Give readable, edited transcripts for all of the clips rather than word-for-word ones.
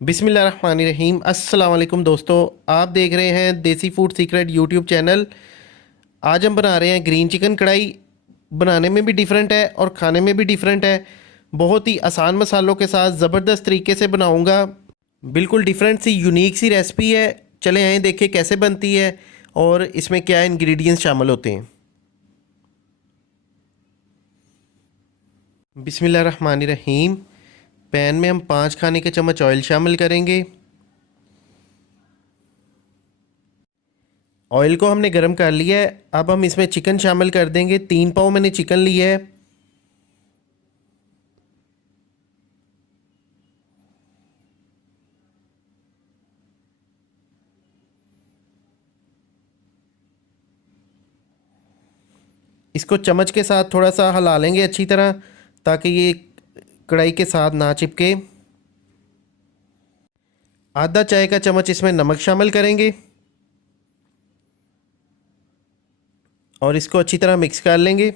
बिस्मिल्लाहिर्रहमानिर्रहीम। अस्सलाम वालेकुम दोस्तों, आप देख रहे हैं देसी फूड सीक्रेट यूट्यूब चैनल। आज हम बना रहे हैं ग्रीन चिकन कढ़ाई। बनाने में भी डिफरेंट है और खाने में भी डिफरेंट है। बहुत ही आसान मसालों के साथ ज़बरदस्त तरीके से बनाऊंगा। बिल्कुल डिफरेंट सी यूनिक सी रेसिपी है। चले आएँ देखें कैसे बनती है और इसमें क्या इंग्रेडिएंट्स शामिल होते हैं। बिस्मिल्लाहिर्रहमानिर्रहीम। पैन में हम 5 खाने के चम्मच ऑयल शामिल करेंगे। ऑयल को हमने गर्म कर लिया है। अब हम इसमें चिकन शामिल कर देंगे। 3 पाव मैंने चिकन लिया है। इसको चम्मच के साथ थोड़ा सा हिला लेंगे अच्छी तरह, ताकि ये कढ़ाई के साथ ना चिपके। आधा चाय का चम्मच इसमें नमक शामिल करेंगे और इसको अच्छी तरह मिक्स कर लेंगे।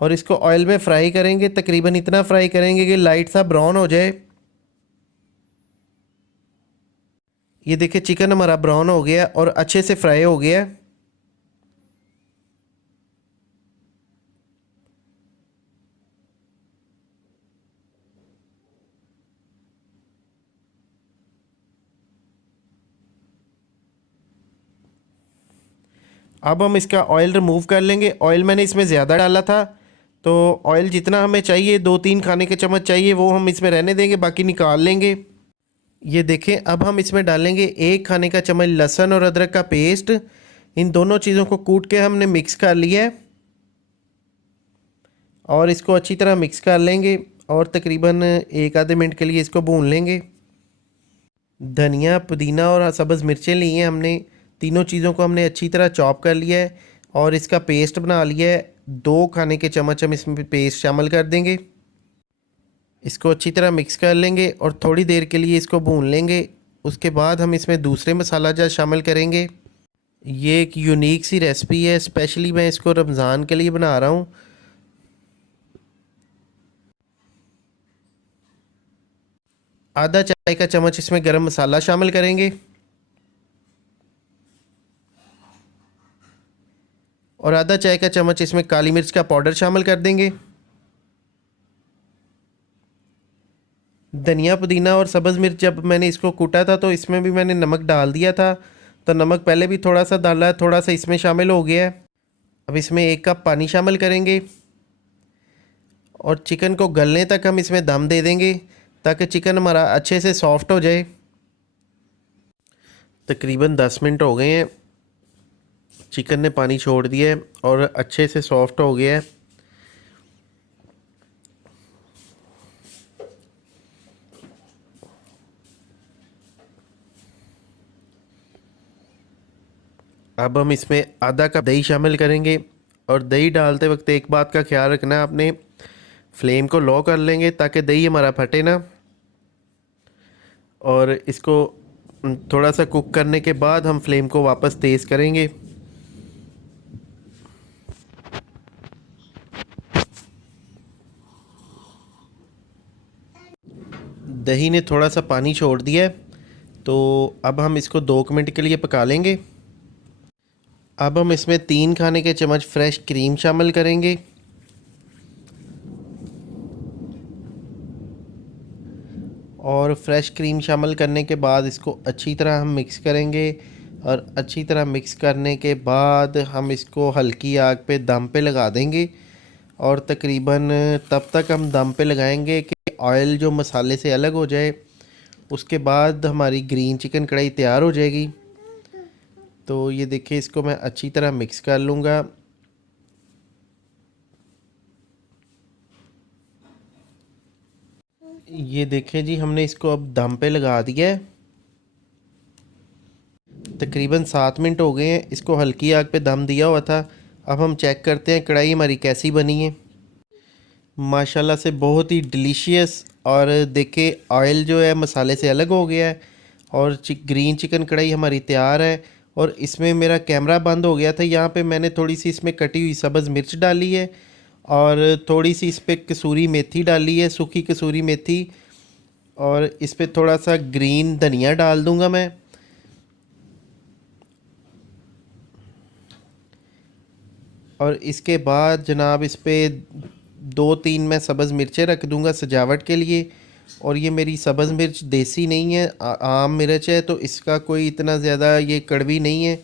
और इसको ऑयल में फ्राई करेंगे, तकरीबन इतना फ्राई करेंगे कि लाइट सा ब्राउन हो जाए। ये देखिए चिकन हमारा ब्राउन हो गया और अच्छे से फ्राई हो गया। अब हम इसका ऑयल रिमूव कर लेंगे। ऑयल मैंने इसमें ज़्यादा डाला था, तो ऑयल जितना हमें चाहिए 2-3 खाने के चम्मच चाहिए वो हम इसमें रहने देंगे, बाकी निकाल लेंगे। ये देखें, अब हम इसमें डालेंगे 1 खाने का चम्मच लहसुन और अदरक का पेस्ट। इन दोनों चीज़ों को कूट के हमने मिक्स कर लिया है और इसको अच्छी तरह मिक्स कर लेंगे और तकरीबन 1 आधे मिनट के लिए इसको भून लेंगे। धनिया, पुदीना और सब्ज़ मिर्चें ली हैं हमने। तीनों चीज़ों को हमने अच्छी तरह चॉप कर लिया है और इसका पेस्ट बना लिया है। 2 खाने के चम्मच हम इसमें पेस्ट शामिल कर देंगे। इसको अच्छी तरह मिक्स कर लेंगे और थोड़ी देर के लिए इसको भून लेंगे। उसके बाद हम इसमें दूसरे मसाला जात शामिल करेंगे। ये एक यूनिक सी रेसिपी है, स्पेशली मैं इसको रमज़ान के लिए बना रहा हूँ। आधा चाय का चम्मच इसमें गरम मसाला शामिल करेंगे और आधा चाय का चम्मच इसमें काली मिर्च का पाउडर शामिल कर देंगे। धनिया, पुदीना और सब्ज़ मिर्च जब मैंने इसको कूटा था तो इसमें भी मैंने नमक डाल दिया था, तो नमक पहले भी थोड़ा सा डाला है, थोड़ा सा इसमें शामिल हो गया है। अब इसमें 1 कप पानी शामिल करेंगे और चिकन को गलने तक हम इसमें दम दे देंगे, ताकि चिकन हमारा अच्छे से सॉफ्ट हो जाए। तकरीबन 10 मिनट हो गए हैं, चिकन ने पानी छोड़ दिया है और अच्छे से सॉफ्ट हो गया है। अब हम इसमें आधा कप दही शामिल करेंगे और दही डालते वक्त एक बात का ख्याल रखना है आपने, फ्लेम को लो कर लेंगे ताकि दही हमारा फटे ना। और इसको थोड़ा सा कुक करने के बाद हम फ्लेम को वापस तेज़ करेंगे। दही ने थोड़ा सा पानी छोड़ दिया है, तो अब हम इसको 2 मिनट के लिए पका लेंगे। अब हम इसमें 3 खाने के चम्मच फ्रेश क्रीम शामिल करेंगे और फ्रेश क्रीम शामिल करने के बाद इसको अच्छी तरह हम मिक्स करेंगे। और अच्छी तरह मिक्स करने के बाद हम इसको हल्की आग पे दम पे लगा देंगे और तकरीबन तब तक हम दम पे लगाएंगे कि ऑयल जो मसाले से अलग हो जाए। उसके बाद हमारी ग्रीन चिकन कढ़ाई तैयार हो जाएगी। तो ये देखिए, इसको मैं अच्छी तरह मिक्स कर लूँगा। ये देखें जी, हमने इसको अब दम पे लगा दिया है। तकरीबन 7 मिनट हो गए हैं, इसको हल्की आग पे दम दिया हुआ था। अब हम चेक करते हैं कढ़ाई हमारी कैसी बनी है। माशाल्लाह से बहुत ही डिलीशियस। और देखिए ऑयल जो है मसाले से अलग हो गया है और ग्रीन चिकन कढ़ाई हमारी तैयार है। और इसमें मेरा कैमरा बंद हो गया था, यहाँ पे मैंने थोड़ी सी इसमें कटी हुई सब्ज़ मिर्च डाली है और थोड़ी सी इस पे कसूरी मेथी डाली है, सूखी कसूरी मेथी। और इस पे थोड़ा सा ग्रीन धनिया डाल दूंगा मैं। और इसके बाद जनाब इस पे 2-3 मैं सब्ज़ मिर्चें रख दूंगा सजावट के लिए। और ये मेरी सब्ज़ मिर्च देसी नहीं है, आम मिर्च है, तो इसका कोई इतना ज़्यादा ये कड़वी नहीं है।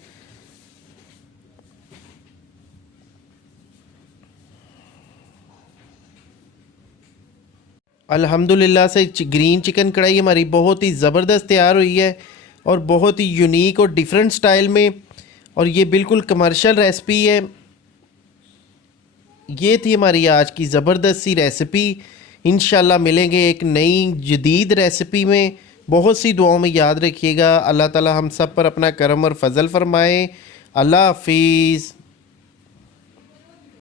अल्हम्दुलिल्लाह से ग्रीन चिकन कढ़ाई हमारी बहुत ही ज़बरदस्त तैयार हुई है और बहुत ही यूनिक और डिफरेंट स्टाइल में। और ये बिल्कुल कमर्शियल रेसिपी है। ये थी हमारी आज की ज़बरदस्त सी रेसिपी। इंशाल्लाह मिलेंगे एक नई जदीद रेसिपी में। बहुत सी दुआओं में याद रखिएगा। अल्लाह ताला हम सब पर अपना करम और फजल फरमाए। अल्लाह हाफिज़।